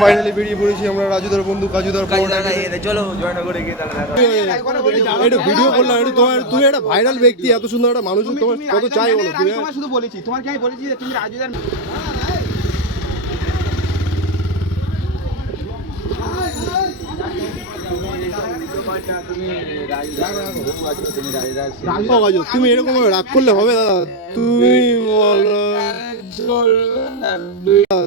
Finally বেরিয়ে পড়েছি আমরা রাজুদার বন্ধু কাজুদার। চলো জয়নগরে গিয়ে একটু ভিডিও করলাম একটু তোমার তুমি একটা ভাইরাল ব্যক্তি এত সুন্দর একটা মানুষ তোমার কত চাই বলো তুমি? শুধু বলেছি তোমার কি আমি বলেছি যে তুমি রাজুদার তুমি এরকম রাগ করলে হবে দাদা। তুমি বলো। তুমি বলো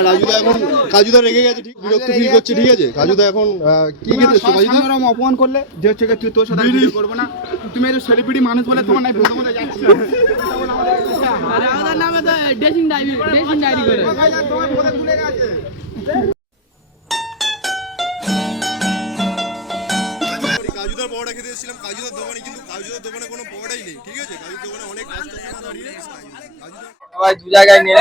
রাজুদা এখন কাজুদা রেগে গেছে ঠিক বিরক্ত ফিল করছে ঠিক আছে? কাজুদা এখন কি খেতে কাজুদা? অপমান করলে যে হচ্ছে তুই তোর সাথে ভিডিও করব না। তুমি একটু সেলিব্রিটি মানুষ বলে তোমার নাই ভেতর মধ্যে যাচ্ছি নামে তো ড্রেসিং ডায়েরি করে। এসেছিলাম কাজুদার দোকানে কিন্তু কাজুদার দোকানে কোনো পরোটাই নেই ঠিক আছে কাজুদার দোকানে অনেক কাস্টমার দাঁড়িয়ে কাজুদার সবাই দু জায়গায় নিয়ে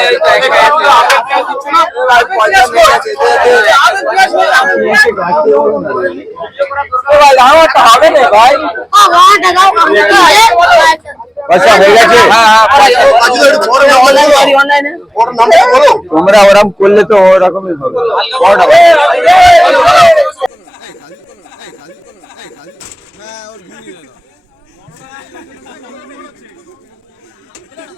হবে না ভাই পয়সা হয়ে গেছে হ্যাঁ হ্যাঁ তোমরা ওরকম করলে তো ওরকমই হবে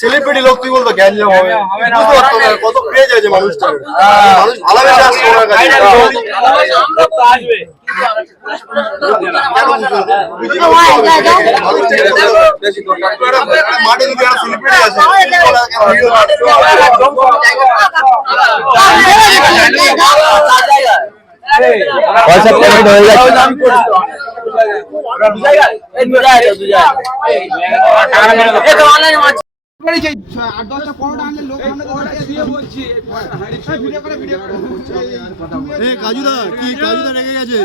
সেলিব্রিটি লোক তুই বলতো? গ্যাঞ্জাম হবে। বুঝতে পারতো না? কত ক্রেজ আছে মানুষটার মানুষ ভালোবেসে আসছে ওনার কাছে? মানুষটা মাঠে যদি একটা সেলিব্রিটি আছে ওরা কেন ভিডিও বানাচ্ছে? পয়সা পেমেন্ট হয়ে গেছে কাজুদা কি কাজুদা রেগে গেছে